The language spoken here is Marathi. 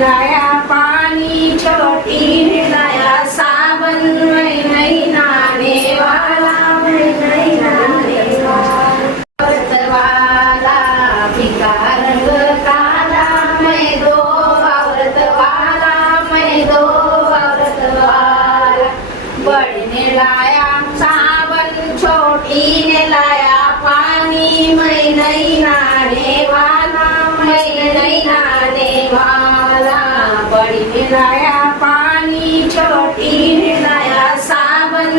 लाया पानी छोटी ने लाया साबन मैं नहीं नहाने वाला मैं नहीं नहाने वाला फीका रंग काला मैं दो औरत वाला मैं दो औरत वाला बड़े ने लाया साबन छोटी ने लाया पानी मैं नहीं नहाने वाला मैं नहीं नहाने वाला बड़ी ने लाया पानी छोटी ने लाया साबन